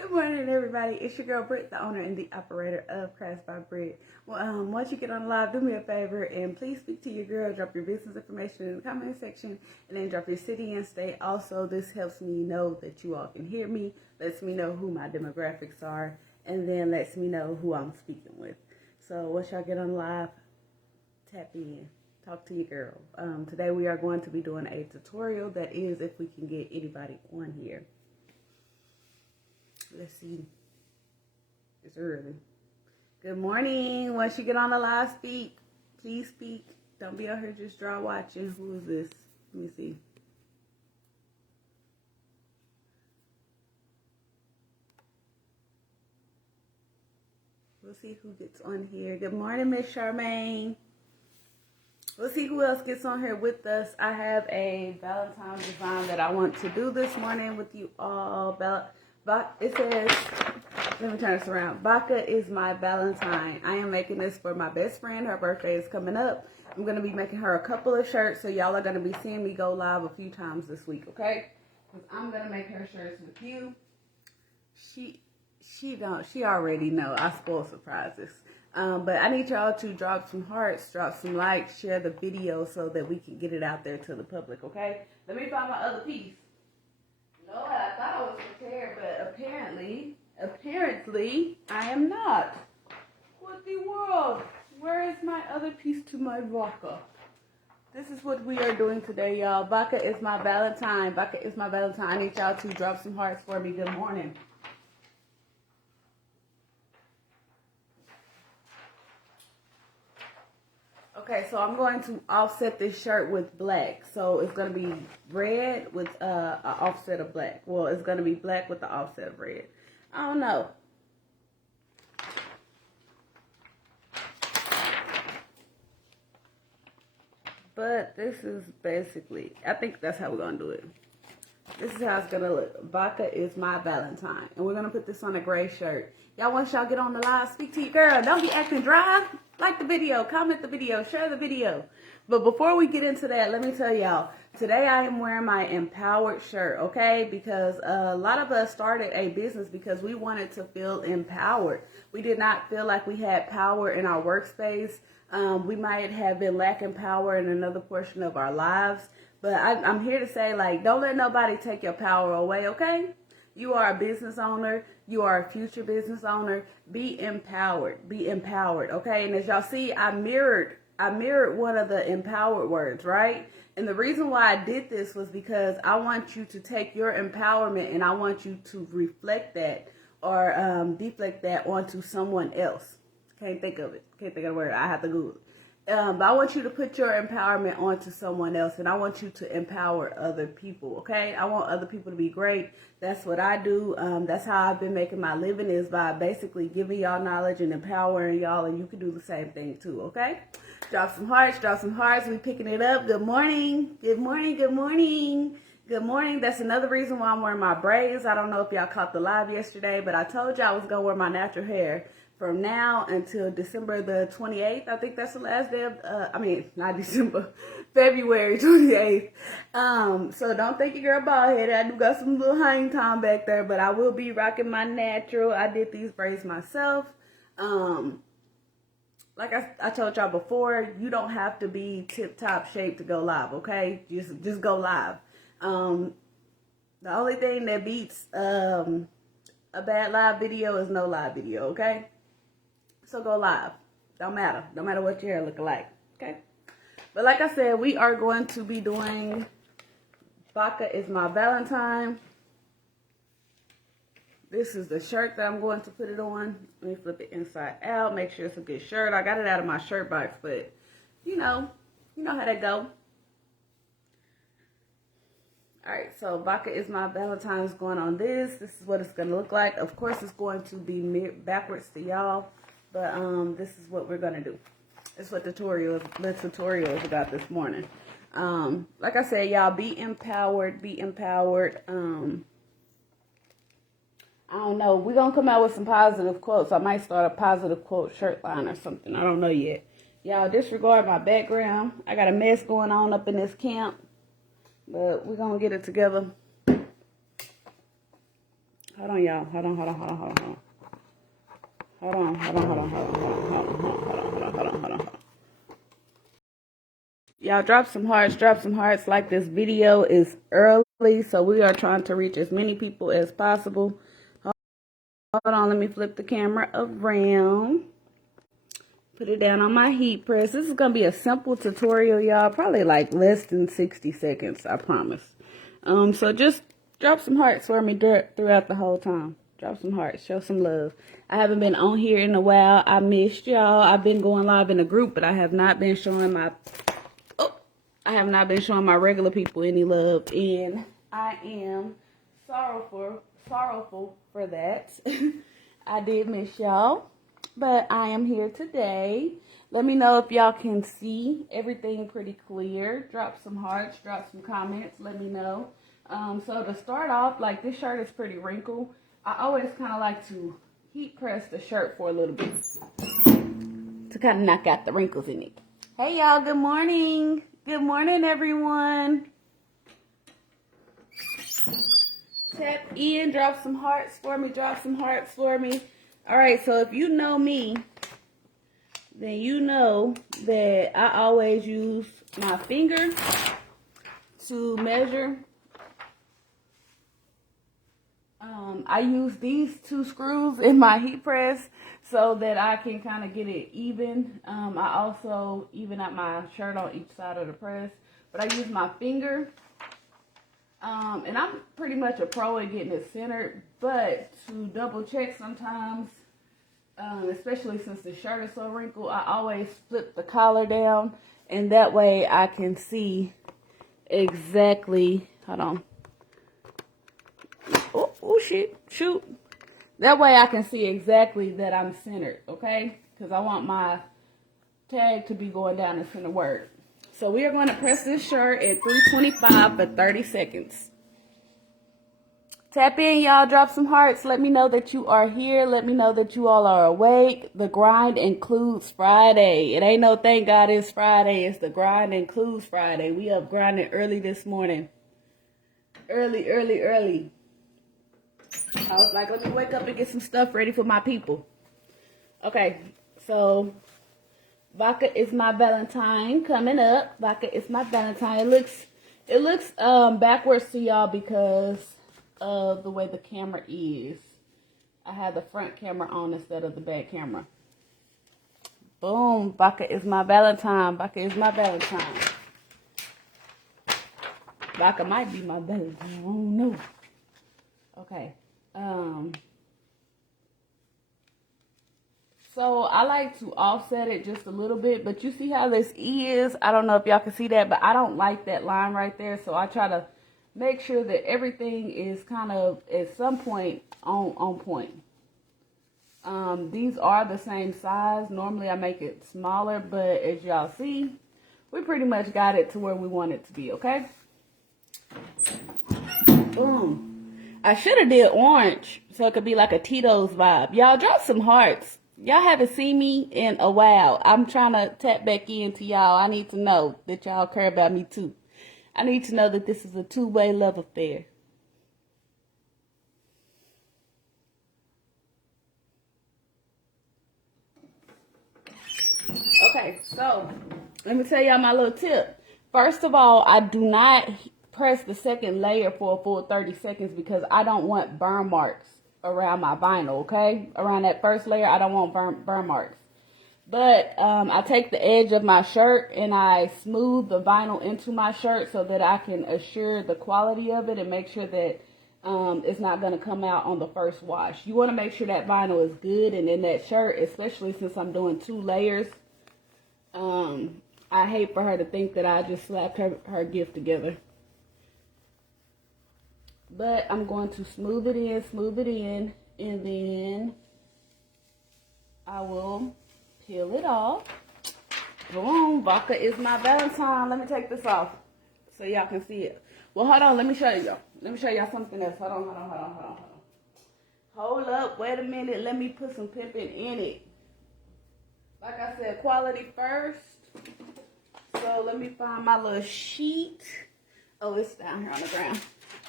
Good morning, everybody. It's your girl Britt, the owner and the operator of Crafts by Britt. Well, once you get on live, do me a favor and please speak to your girl. Drop your business information in the comment section, and then drop your city and state. Also, this helps me know that you all can hear me, lets me know who my demographics are, and then lets me know who I'm speaking with. So once y'all get on live, tap in. Talk to your girl. Today we are going to be doing a tutorial. That is, if we can get anybody on here. Let's see. It's early. Good morning. Once you get on the live, speak. Please speak. Don't be out here just dry watching. Who is this? Let me see. We'll see who gets on here. Good morning, Miss Charmaine. We'll see who else gets on here with us. I have a Valentine design that I want to do this morning with you all. It says, let me turn this around. Baka is my Valentine. I am making this for my best friend. Her birthday is coming up. I'm going to be making her a couple of shirts, so y'all are going to be seeing me go live a few times this week, okay? Because I'm going to make her shirts with you. She already know. I spoil surprises. But I need y'all to drop some hearts, drop some likes, share the video so that we can get it out there to the public, okay? Let me find my other piece. Lord, I thought I was prepared, but apparently, I am not. What the world? Where is my other piece to my vodka? This is what we are doing today, y'all. Vodka is my Valentine. Vodka is my Valentine. I need y'all to drop some hearts for me. Good morning. Okay, so I'm going to offset this shirt with black. So it's going to be red with an offset of black. Well, it's going to be black with the offset of red. I don't know. But this is basically, I think that's how we're going to do it. This is how it's going to look. Vodka is my Valentine. And we're going to put this on a gray shirt. Y'all, once y'all get on the live, speak to your girl. Don't be acting dry. Like the video, comment the video, share the video. But before we get into that, let me tell y'all, today I am wearing my empowered shirt, okay? Because a lot of us started a business because we wanted to feel empowered. We did not feel like we had power in our workspace. We might have been lacking power in another portion of our lives. But I'm here to say, like, don't let nobody take your power away, okay? You are a business owner. You are a future business owner. Be empowered. Be empowered, okay? And as y'all see, I mirrored one of the empowered words, right? And the reason why I did this was because I want you to take your empowerment and I want you to reflect that or deflect that onto someone else. Can't think of it. Can't think of the word. I have to Google it. But I want you to put your empowerment onto someone else, and I want you to empower other people, okay? I want other people to be great. That's what I do. That's how I've been making my living, is by basically giving y'all knowledge and empowering y'all, and you can do the same thing too, okay? Drop some hearts, drop some hearts. We picking it up. Good morning. Good morning, good morning. Good morning. That's another reason why I'm wearing my braids. I don't know if y'all caught the live yesterday, but I told y'all I was going to wear my natural hair from now until December the 28th. I think that's the last day of, not December, February 28th. So don't think your girl bald headed. I do got some little hang time back there, but I will be rocking my natural. I did these braids myself. Like I told y'all before, you don't have to be tip-top shape to go live, okay? Just go live. The only thing that beats a bad live video is no live video, okay? So go live. Don't matter. Don't matter what your hair look like. Okay? But like I said, we are going to be doing Vodka is my Valentine. This is the shirt that I'm going to put it on. Let me flip it inside out. Make sure it's a good shirt. I got it out of my shirt box, but you know how that go. Alright, so Vodka is my Valentine is going on this. This is what it's going to look like. Of course, it's going to be backwards to y'all. But this is what we're going to do. It's what the tutorial is about this morning. Like I said, y'all, be empowered. Be empowered. I don't know. We're going to come out with some positive quotes. I might start a positive quote shirt line or something. I don't know yet. Y'all, disregard my background. I got a mess going on up in this camp. But we're going to get it together. Hold on, y'all. Hold on. Y'all drop some hearts. Like, this video is early, so we are trying to reach as many people as possible. Hold on, let me flip the camera around. Put it down on my heat press. This is going to be a simple tutorial, y'all. Probably like less than 60 seconds, I promise. So just drop some hearts for me throughout the whole time. Drop some hearts. Show some love. I haven't been on here in a while. I missed y'all. I've been going live in a group, but I have not been showing my... I have not been showing my regular people any love, and I am sorrowful for that. I did miss y'all, but I am here today. Let me know if y'all can see everything pretty clear. Drop some hearts, drop some comments, let me know. So to start off, like, this shirt is pretty wrinkled. I always kind of like to heat press the shirt for a little bit to kind of knock out the wrinkles in it. Hey y'all, good morning. Good morning, everyone. Tap in, drop some hearts for me, All right, so if you know me, then you know that I always use my finger to measure. I use these 2 screws in my heat press so that I can kind of get it even. I also even out my shirt on each side of the press, but I use my finger. And I'm pretty much a pro at getting it centered, but to double check sometimes, especially since the shirt is so wrinkled, I always flip the collar down, and that way I can see exactly, hold on. Oh shit, shoot. That way I can see exactly that I'm centered, okay? Because I want my tag to be going down the center word. So we are going to press this shirt at 325 for 30 seconds. Tap in, y'all. Drop some hearts. Let me know that you are here. Let me know that you all are awake. The grind includes Friday. It ain't no thank God it's Friday. It's the grind includes Friday. We up grinding early this morning. Early. I was like, let me wake up and get some stuff ready for my people. Okay, so Vodka is my Valentine coming up. Vodka is my Valentine. It looks backwards to y'all because of the way the camera is. I have the front camera on instead of the back camera. Boom. Vodka is my Valentine. Vodka is my Valentine. Vodka might be my Valentine. I don't know. Okay. So I like to offset it just a little bit, but you see how this is? I don't know if y'all can see that, but I don't like that line right there. So I try to make sure that everything is kind of at some point on point. These are the same size. Normally I make it smaller, but as y'all see, we pretty much got it to where we want it to be, okay? Boom. I should have did orange so it could be like a Tito's vibe. Y'all drop some hearts. Y'all haven't seen me in a while. I'm trying to tap back into y'all. I need to know that y'all care about me too. I need to know that this is a two-way love affair. Okay, so let me tell y'all my little tip. First of all, I do not press the second layer for a full 30 seconds because I don't want burn marks around my vinyl, okay? Around that first layer, I don't want burn marks. But I take the edge of my shirt and I smooth the vinyl into my shirt so that I can assure the quality of it and make sure that it's not going to come out on the first wash. You want to make sure that vinyl is good and in that shirt, especially since I'm doing 2 layers. I hate for her to think that I just slapped her gift together. But I'm going to smooth it in, and then I will peel it off. Boom, Vodka is my Valentine. Let me take this off so y'all can see it. Well, hold on, let me show you. Let me show y'all something else. Hold on. Hold up, wait a minute. Let me put some pimping in it. Like I said, quality first. So let me find my little sheet. Oh, it's down here on the ground.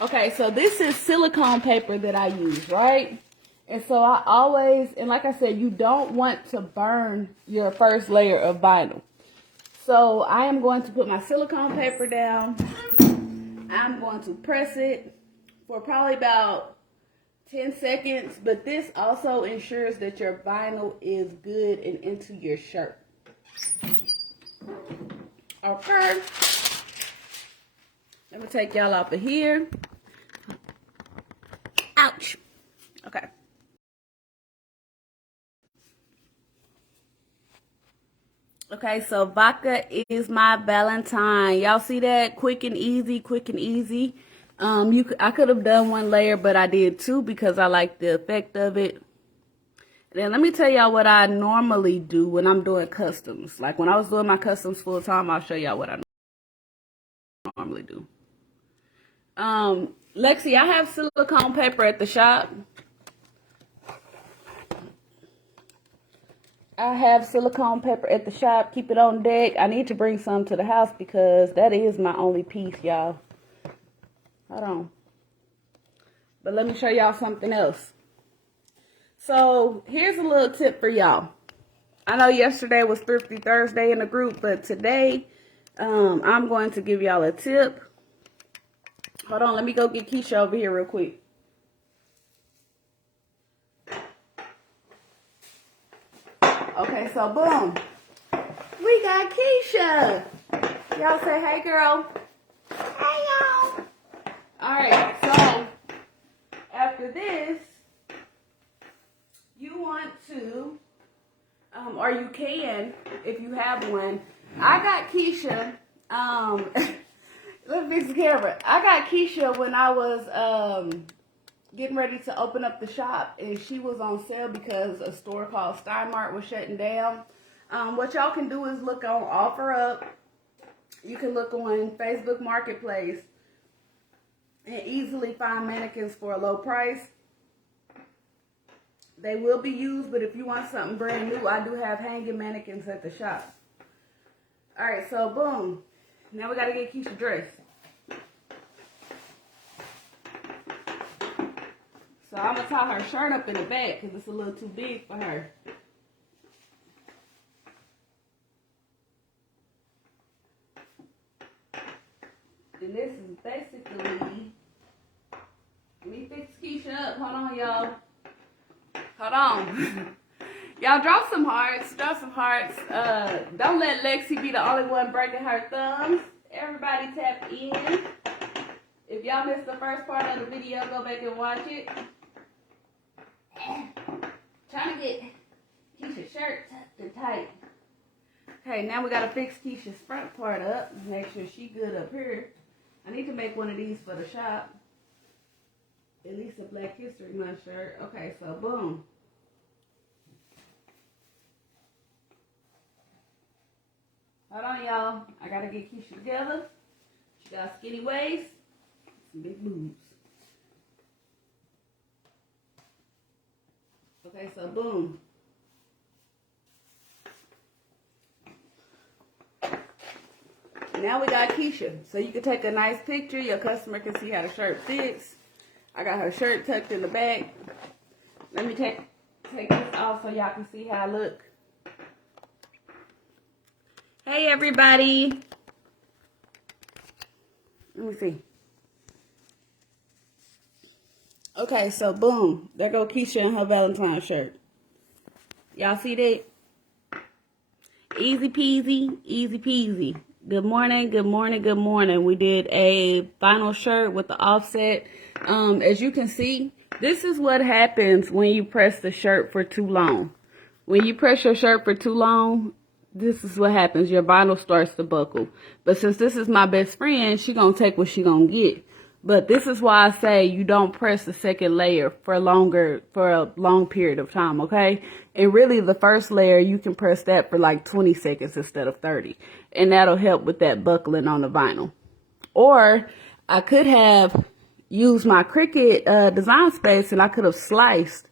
Okay, so this is silicone paper that I use, right? And so I always, and like I said, you don't want to burn your first layer of vinyl. So I am going to put my silicone paper down. I'm going to press it for probably about 10 seconds, but this also ensures that your vinyl is good and into your shirt. Okay. Let me take y'all off of here. Ouch. Okay. Okay, so vodka is my Valentine. Y'all see that? Quick and easy, quick and easy. I could have done one layer, but I did two because I like the effect of it. And then let me tell y'all what I normally do when I'm doing customs. Like when I was doing my customs full time, I'll show y'all what I normally do. Lexi, I have silicone paper at the shop. I have silicone paper at the shop. Keep it on deck. I need to bring some to the house because that is my only piece, y'all. Hold on. But let me show y'all something else. So here's a little tip for y'all. I know yesterday was Thrifty Thursday in the group, but today I'm going to give y'all a tip. Hold on, let me go get Keisha over here real quick. Okay, so boom. We got Keisha. Y'all say, hey, girl. Hey, y'all. All right, so after this, you want to, or you can, if you have one. I got Keisha, let me fix the camera. I got Keisha when I was getting ready to open up the shop, and she was on sale because a store called Steinmart was shutting down. What y'all can do is look on OfferUp. You can look on Facebook Marketplace and easily find mannequins for a low price. They will be used, but if you want something brand new, I do have hanging mannequins at the shop. All right, so boom. Now we got to get Keisha dressed. So I'm going to tie her shirt up in the back because it's a little too big for her. And this is basically, let me fix Keisha up. Hold on, y'all. Hold on. Y'all drop some hearts. Drop some hearts. Don't let Lexi be the only one breaking her thumbs. Everybody tap in. If y'all missed the first part of the video, go back and watch it. Trying to get Keisha's shirt tucked and tight. Okay, now we gotta fix Keisha's front part up. Make sure she good up here. I need to make one of these for the shop. At least a Black History Month shirt. Okay, so boom. Hold on, y'all. I gotta get Keisha together. She got skinny waist, some big boobs. Okay, so boom. Now we got Keisha. So you can take a nice picture. Your customer can see how the shirt fits. I got her shirt tucked in the back. Let me take this off so y'all can see how I look. Hey, everybody. Let me see. Okay, so boom. There go Keisha in her Valentine's shirt. Y'all see that? Easy peasy, easy peasy. Good morning, good morning, good morning. We did a vinyl shirt with the offset. As you can see, this is what happens when you press the shirt for too long. When you press your shirt for too long, this is what happens. Your vinyl starts to buckle. But since this is my best friend, she gonna take what she gonna get. But this is why I say you don't press the second layer for a long period of time, okay? And really the first layer, you can press that for like 20 seconds instead of 30. And that'll help with that buckling on the vinyl. Or I could have used my Cricut design space and I could have sliced.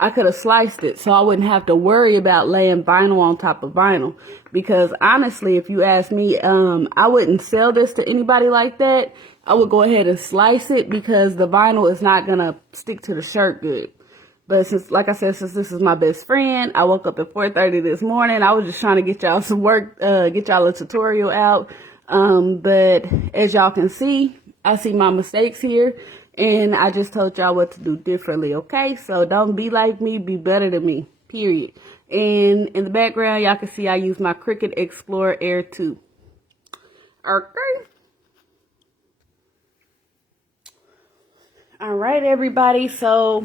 I could have sliced it so I wouldn't have to worry about laying vinyl on top of vinyl. Because honestly, if you ask me, I wouldn't sell this to anybody like that. I would go ahead and slice it because the vinyl is not going to stick to the shirt good. But since, like I said, since this is my best friend, I woke up at 4:30 this morning. I was just trying to get y'all some work, get y'all a tutorial out. But as y'all can see, I see my mistakes here. And I just told y'all what to do differently, okay? So don't be like me, be better than me, period. And in the background, y'all can see I use my Cricut Explorer Air 2. Okay. All right, everybody. So,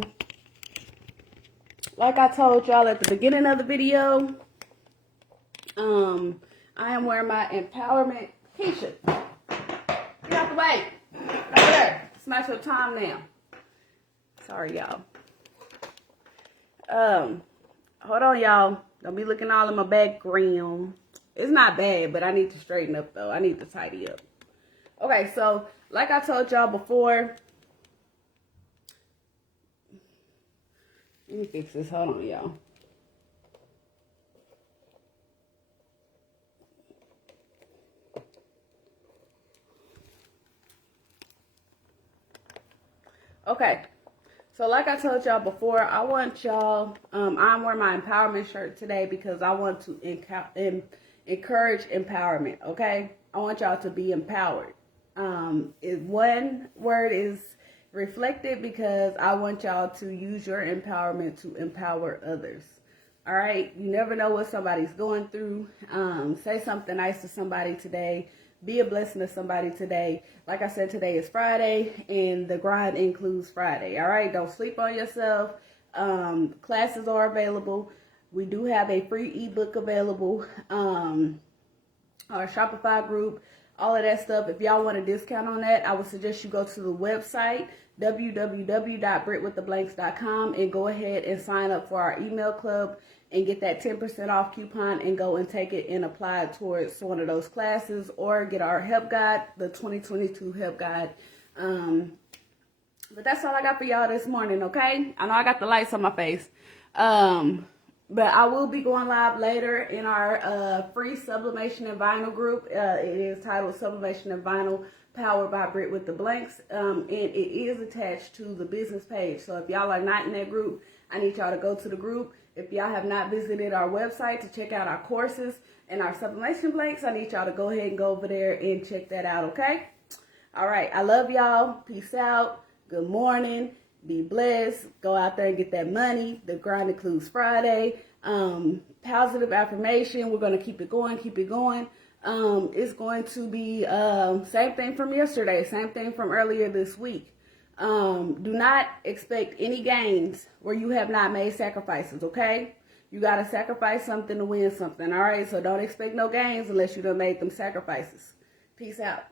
like I told y'all at the beginning of the video, I am wearing my empowerment t-shirt. Get out the way. Right there. It's not your time now. Sorry, y'all. Hold on, y'all. Don't be looking all in my background. It's not bad, but I need to straighten up, though. I need to tidy up. Okay, so, like I told y'all before, let me fix this. Hold on, y'all. Okay, so like I told y'all before, I want y'all, I'm wearing my empowerment shirt today because I want to encourage empowerment, okay? I want y'all to be empowered. One word is reflected because I want y'all to use your empowerment to empower others. All right, you never know what somebody's going through. Say something nice to somebody today. Be a blessing to somebody today. Like I said, today is Friday, and the grind includes Friday. All right, don't sleep on yourself. Classes are available. We do have a free ebook available. Our Shopify group, all of that stuff. If y'all want a discount on that, I would suggest you go to the website, www.brittwiththeblanks.com, and go ahead and sign up for our email club and get that 10% off coupon and go and take it and apply it towards one of those classes, or get our help guide, the 2022 help guide. But that's all I got for y'all this morning, okay? I know I got the lights on my face. But I will be going live later in our free sublimation and vinyl group. It is titled Sublimation and Vinyl, powered by Britt with the Blanks. And it is attached to the business page. So if y'all are not in that group, I need y'all to go to the group. If y'all have not visited our website to check out our courses and our sublimation blanks, I need y'all to go ahead and go over there and check that out, okay? All right. I love y'all. Peace out. Good morning. Be blessed. Go out there and get that money. The grind includes Friday. Positive affirmation. We're going to keep it going. Keep it going. It's going to be same thing from yesterday. Same thing from earlier this week. Do not expect any gains where you have not made sacrifices, okay? You got to sacrifice something to win something, all right? So don't expect no gains unless you done made them sacrifices. Peace out.